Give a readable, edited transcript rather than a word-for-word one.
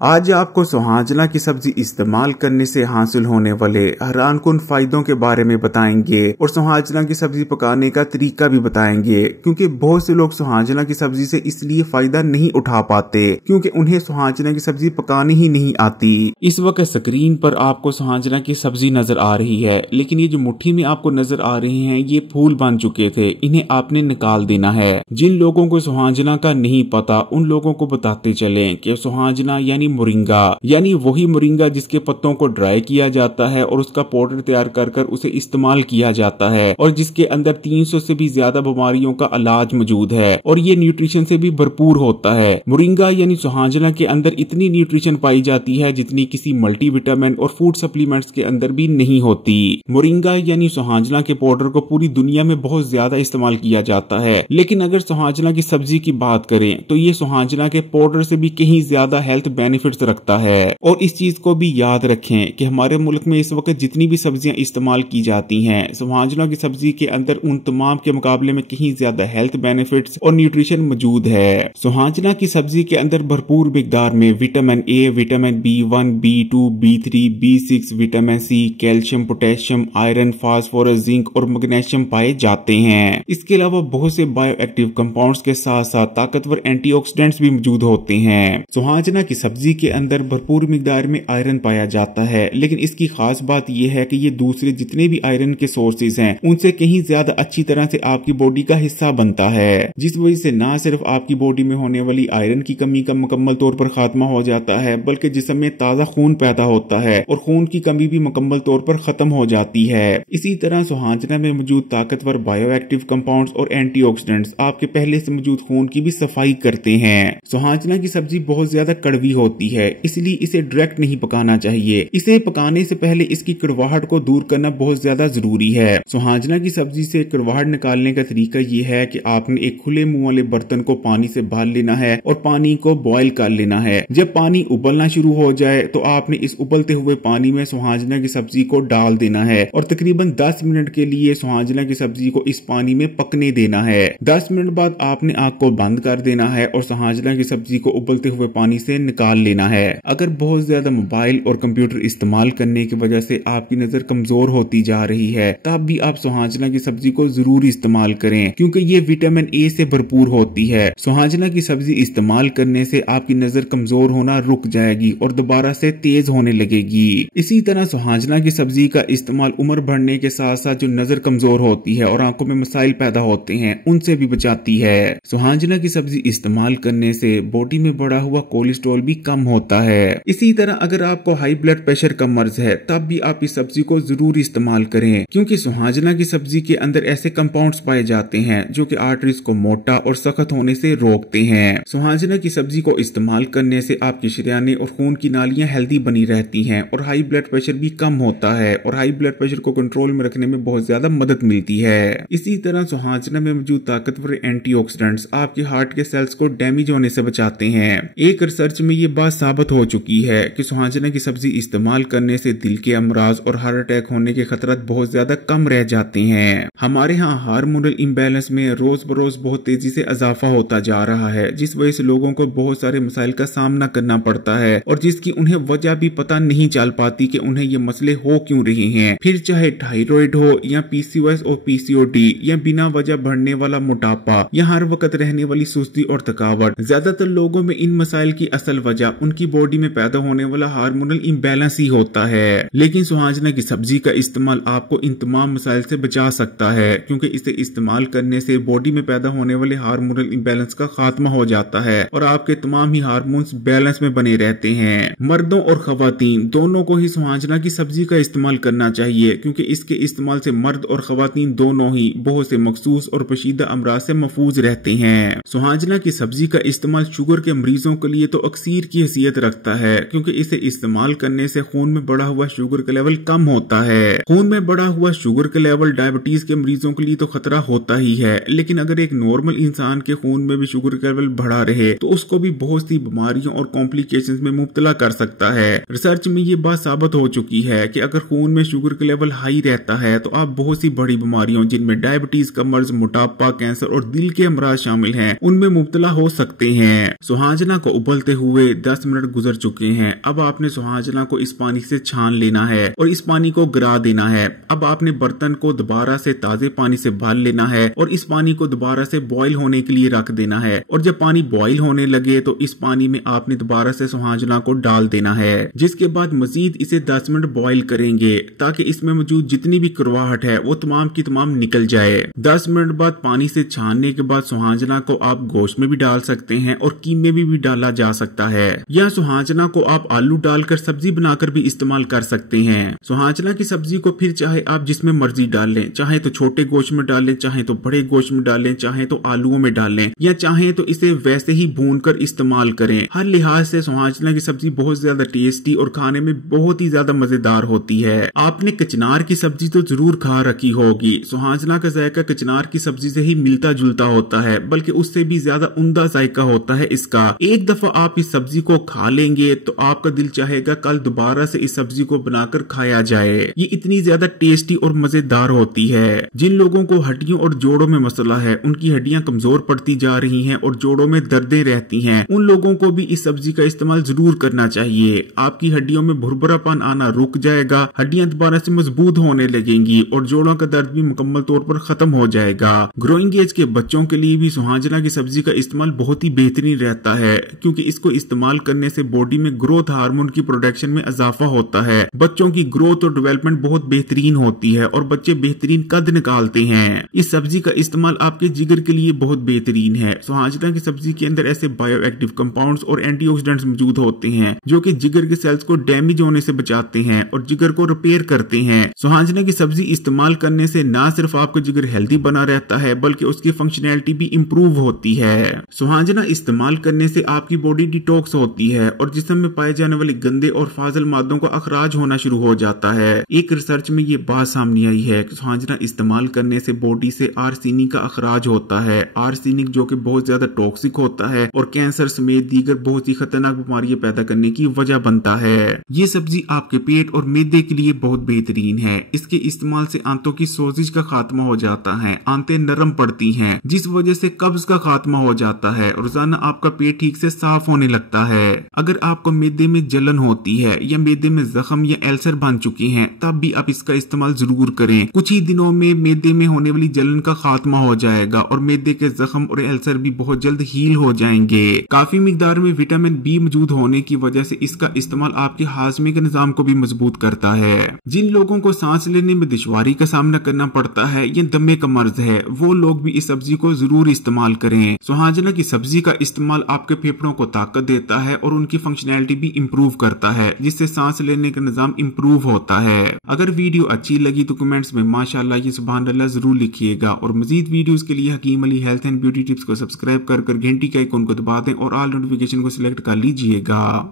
आज आपको सुहाजना की सब्जी इस्तेमाल करने से हासिल होने वाले हैरानकुन फायदों के बारे में बताएंगे और सुहाजना की सब्जी पकाने का तरीका भी बताएंगे, क्योंकि बहुत से लोग सुहाजना की सब्जी से इसलिए फायदा नहीं उठा पाते क्योंकि उन्हें सुहाजना की सब्जी पकानी ही नहीं आती। इस वक्त स्क्रीन पर आपको सुहाजना की सब्जी नजर आ रही है, लेकिन ये जो मुट्ठी में आपको नजर आ रहे हैं ये फूल बन चुके थे, इन्हें आपने निकाल देना है। जिन लोगों को सुहाजना का नहीं पता उन लोगों को बताते चलें कि सुहाजना यानी मोरिंगा, यानी वही मोरिंगा जिसके पत्तों को ड्राई किया जाता है और उसका पाउडर तैयार कर उसे इस्तेमाल किया जाता है और जिसके अंदर 300 से भी ज्यादा बीमारियों का इलाज मौजूद है और ये न्यूट्रिशन से भी भरपूर होता है। मोरिंगा यानी सुहाजना के अंदर इतनी न्यूट्रिशन पाई जाती है जितनी किसी मल्टीविटामिन और फूड सप्लीमेंट्स के अंदर भी नहीं होती। मोरिंगा यानी सुहाजना के पाउडर को पूरी दुनिया में बहुत ज्यादा इस्तेमाल किया जाता है, लेकिन अगर सुहाजना की सब्जी की बात करें तो ये सुहाजना के पाउडर से भी कहीं ज्यादा हेल्थ बेनिफिट्स रखता है। और इस चीज को भी याद रखें कि हमारे मुल्क में इस वक्त जितनी भी सब्जियां इस्तेमाल की जाती हैं, सुहाजना की सब्जी के अंदर उन तमाम के मुकाबले में कहीं ज्यादा हेल्थ बेनिफिट्स और न्यूट्रिशन मौजूद है। सुहाजना की सब्जी के अंदर भरपूर मिकदार में vitamin A, vitamin B1, B2, B3, B6, vitamin C, calcium, potassium, iron, phosphorus, zinc और मैग्नीशियम पाए जाते हैं। इसके अलावा बहुत से बायो एक्टिव कंपाउंड्स के साथ साथ ताकतवर एंटीऑक्सीडेंट्स भी मौजूद होते हैं। सुहाजना की सब्जी के अंदर भरपूर मिकदार में आयरन पाया जाता है, लेकिन इसकी खास बात यह है कि ये दूसरे जितने भी आयरन के सोर्सेज हैं उनसे कहीं ज्यादा अच्छी तरह से आपकी बॉडी का हिस्सा बनता है, जिस वजह से ना सिर्फ आपकी बॉडी में होने वाली आयरन की कमी का मुकम्मल तौर पर खात्मा हो जाता है, बल्कि जिस्म में ताजा खून पैदा होता है और खून की कमी भी मुकम्मल तौर पर खत्म हो जाती है। इसी तरह सुहाजना में मौजूद ताकतवर बायो एक्टिव कंपाउंड्स और एंटीऑक्सीडेंट्स आपके पहले से मौजूद खून की भी सफाई करते हैं। सुहाजना की सब्जी बहुत ज्यादा कड़वी होती है, इसलिए इसे डायरेक्ट नहीं पकाना चाहिए। इसे पकाने से पहले इसकी कड़वाहट को दूर करना बहुत ज्यादा जरूरी है। सुहाजना की सब्जी से कड़वाहट निकालने का तरीका ये है कि आपने एक खुले मुंह वाले बर्तन को पानी से बाल लेना है और पानी को बॉईल कर लेना है। जब पानी उबलना शुरू हो जाए तो आपने इस उबलते हुए पानी में सुहाजना की सब्जी को डाल देना है और तकरीबन 10 मिनट के लिए सुहाजना की सब्जी को इस पानी में पकने देना है। 10 मिनट बाद आपने आग को बंद कर देना है और सुहाजना की सब्जी को उबलते हुए पानी से निकाल लेना है। अगर बहुत ज्यादा मोबाइल और कंप्यूटर इस्तेमाल करने की वजह से आपकी नजर कमजोर होती जा रही है, तब भी आप सुहाजना की सब्जी को जरूर इस्तेमाल करें, क्योंकि ये विटामिन ए से भरपूर होती है। सुहाजना की सब्जी इस्तेमाल करने से आपकी नजर कमजोर होना रुक जाएगी और दोबारा से तेज होने लगेगी। इसी तरह सुहाजना की सब्जी का इस्तेमाल उम्र बढ़ने के साथ साथ जो नजर कमजोर होती है और आंखों में मसाइल पैदा होते हैं उनसे भी बचाती है। सुहाजना की सब्जी इस्तेमाल करने से बॉडी में बढ़ा हुआ कोलेस्ट्रॉल भी कम होता है। इसी तरह अगर आपको हाई ब्लड प्रेशर का मर्ज है तब भी आप इस सब्जी को जरूर इस्तेमाल करें, क्योंकि सुहाजना की सब्जी के अंदर ऐसे कंपाउंड्स पाए जाते हैं जो कि आर्टरीज को मोटा और सख्त होने से रोकते हैं। सुहाजना की सब्जी को इस्तेमाल करने से आपकी शरीयाने और खून की नालियां हेल्दी बनी रहती हैं और हाई ब्लड प्रेशर भी कम होता है और हाई ब्लड प्रेशर को कंट्रोल में रखने में बहुत ज्यादा मदद मिलती है। इसी तरह सुहाजना में मौजूद ताकतवर एंटीऑक्सीडेंट्स आपके हार्ट के सेल्स को डैमेज होने से बचाते हैं। एक रिसर्च में ये बात साबित हो चुकी है कि सुहाजना की सब्जी इस्तेमाल करने से दिल के अमराज और हार्ट अटैक होने के खतरात बहुत ज्यादा कम रह जाते हैं। हमारे यहाँ हार्मोनल इम्बैलेंस में रोज बरोज बहुत तेजी से इजाफा होता जा रहा है, जिस वजह से लोगों को बहुत सारे मसाइल का सामना करना पड़ता है और जिसकी उन्हें वजह भी पता नहीं चल पाती कि उन्हें ये मसले हो क्यों रहे हैं। फिर चाहे थायराइड हो या PCOS और PCOD या बिना वजह बढ़ने वाला मोटापा या हर वक्त रहने वाली सुस्ती और थकावट, ज्यादातर लोगों में इन मसाइल की असल वजह उनकी बॉडी में पैदा होने वाला हार्मोनल इम्बैलेंस ही होता है। लेकिन सुहाजना की सब्जी का इस्तेमाल आपको इन तमाम मसाइल से बचा सकता है, क्योंकि इसे इस्तेमाल करने से बॉडी में पैदा होने वाले हार्मोनल इम्बैलेंस का खात्मा हो जाता है और आपके तमाम ही हार्मोन्स बैलेंस में बने रहते हैं। मर्दों और खवातीन दोनों को ही सुहाजना की सब्जी का इस्तेमाल करना चाहिए, क्योंकि इसके इस्तेमाल से मर्द और खवातीन दोनों ही बहुत से मखसूस और पेचीदा अमराज से महफूज रहते हैं। सुहाजना की सब्जी का इस्तेमाल शुगर के मरीजों के लिए तो अक्सीर की हैसियत रखता है, क्योंकि इसे इस्तेमाल करने से खून में बढ़ा हुआ शुगर का लेवल कम होता है। खून में बढ़ा हुआ शुगर का लेवल डायबिटीज के मरीजों के लिए तो खतरा होता ही है, लेकिन अगर एक नॉर्मल इंसान के खून में भी शुगर का लेवल बढ़ा रहे तो उसको भी बहुत सी बीमारियों और कॉम्प्लिकेशंस में मुब्तला कर सकता है। रिसर्च में ये बात साबित हो चुकी है कि अगर खून में शुगर का लेवल हाई रहता है तो आप बहुत सी बड़ी बीमारियों जिनमें डायबिटीज का मर्ज, मोटापा, कैंसर और दिल के अमराज शामिल हैं उनमें मुब्तला हो सकते हैं। सुहाजना को उबलते हुए 10 मिनट गुजर चुके हैं। अब आपने सुहाजना को इस पानी से छान लेना है और इस पानी को गिरा देना है। अब आपने बर्तन को दोबारा से ताजे पानी से भर लेना है और इस पानी को दोबारा से बॉईल होने के लिए रख देना है। और जब पानी बॉईल होने लगे तो इस पानी में आपने दोबारा से सुहाजना को डाल देना है, जिसके बाद मजीद इसे 10 मिनट बॉईल करेंगे ताकि इसमें मौजूद जितनी भी कड़वाहट है वो तमाम की तमाम निकल जाए। 10 मिनट बाद पानी से छानने के बाद सुहाजना को आप गोश्त में भी डाल सकते हैं और कीमे में भी डाला जा सकता है, या सुहाजना को आप आलू डालकर सब्जी बनाकर भी इस्तेमाल कर सकते हैं। सुहाजना की सब्जी को फिर चाहे आप जिसमें मर्जी डाल लें, चाहे तो छोटे गोश्त में डालें, चाहे तो बड़े गोश्त में डालें, चाहे तो आलूओं में डालें, या चाहे तो इसे वैसे ही भूनकर इस्तेमाल करें। हर लिहाज से सुहाजना की सब्जी बहुत ज्यादा टेस्टी और खाने में बहुत ही ज्यादा मजेदार होती है। आपने कचनार की सब्जी तो जरूर खा रखी होगी। सुहाजना का जायका कचनार की सब्जी से ही मिलता जुलता होता है, बल्कि उससे भी ज्यादा उम्दा जायका होता है इसका। एक दफा आप इस सब्जी को खा लेंगे तो आपका दिल चाहेगा कल दोबारा से इस सब्जी को बनाकर खाया जाए। ये इतनी ज्यादा टेस्टी और मजेदार होती है। जिन लोगों को हड्डियों और जोड़ों में मसला है, उनकी हड्डियां कमजोर पड़ती जा रही हैं और जोड़ों में दर्दें रहती हैं, उन लोगों को भी इस सब्जी का इस्तेमाल जरूर करना चाहिए। आपकी हड्डियों में भुरभुरापन आना रुक जाएगा, हड्डियां दोबारा से मजबूत होने लगेंगी और जोड़ों का दर्द भी मुकम्मल तौर पर खत्म हो जाएगा। ग्रोइंग एज के बच्चों के लिए भी सुहाजना की सब्जी का इस्तेमाल बहुत ही बेहतरीन रहता है, क्योंकि इसको इस्तेमाल करने से बॉडी में ग्रोथ हार्मोन की प्रोडक्शन में इजाफा होता है। बच्चों की ग्रोथ और डेवलपमेंट बहुत बेहतरीन होती है और बच्चे बेहतरीन कद निकालते हैं। इस सब्जी का इस्तेमाल आपके जिगर के लिए बहुत बेहतरीन है। सुहाजना की सब्जी के अंदर ऐसे बायो एक्टिव कंपाउंड्स और एंटीऑक्सीडेंट्स मौजूद होते हैं जो कि जिगर के सेल्स को डैमेज होने से बचाते हैं और जिगर को रिपेयर करते हैं। सुहाजना की सब्जी इस्तेमाल करने से न सिर्फ आपका जिगर हेल्दी बना रहता है, बल्कि उसकी फंक्शनैलिटी भी इंप्रूव होती है। सुहाजना इस्तेमाल करने से आपकी बॉडी डिटॉक्स होती है और जिस्म में पाए जाने वाले गंदे और फाजिल मादों का अखराज होना शुरू हो जाता है। एक रिसर्च में ये बात सामने आई है कि सुहाजना इस्तेमाल करने से बॉडी से आर्सेनिक का अखराज होता है। आर्सेनिक जो कि बहुत ज्यादा टॉक्सिक होता है और कैंसर समेत दीगर बहुत ही खतरनाक बीमारियां पैदा करने की वजह बनता है। ये सब्जी आपके पेट और मैदे के लिए बहुत बेहतरीन है। इसके इस्तेमाल से आंतों की सोजिश का खात्मा हो जाता है, आंतें नरम पड़ती हैं, जिस वजह से कब्ज का खात्मा हो जाता है। रोजाना आपका पेट ठीक से साफ होने लगता है। अगर आपको मैदे में जलन होती है या मैदे में जख्म या अल्सर बन चुके हैं, तब भी आप इसका इस्तेमाल जरूर करें। कुछ ही दिनों में मैदे में होने वाली जलन का खात्मा हो जाएगा और मैदे के जख्म और अल्सर भी बहुत जल्द हील हो जाएंगे। काफी मिकदार में विटामिन बी मौजूद होने की वजह से इसका इस्तेमाल आपके हाजमे के निजाम को भी मजबूत करता है। जिन लोगों को सांस लेने में दुश्वारी का सामना करना पड़ता है या दमे का मर्ज है, वो लोग भी इस सब्जी को जरूर इस्तेमाल करें। सुहाजना की सब्जी का इस्तेमाल आपके फेफड़ों को ताकत देता है और उनकी फंक्शनैलिटी भी इंप्रूव करता है, जिससे सांस लेने का निजाम इंप्रूव होता है। अगर वीडियो अच्छी लगी तो कमेंट्स में माशाअल्लाह या सुभान अल्लाह जरूर लिखिएगा और मजीद वीडियोस के लिए Hakim Ali health and beauty tips को सब्सक्राइब कर घंटी के आइकन को दबा दें और ऑल नोटिफिकेशन को सिलेक्ट कर लीजिएगा।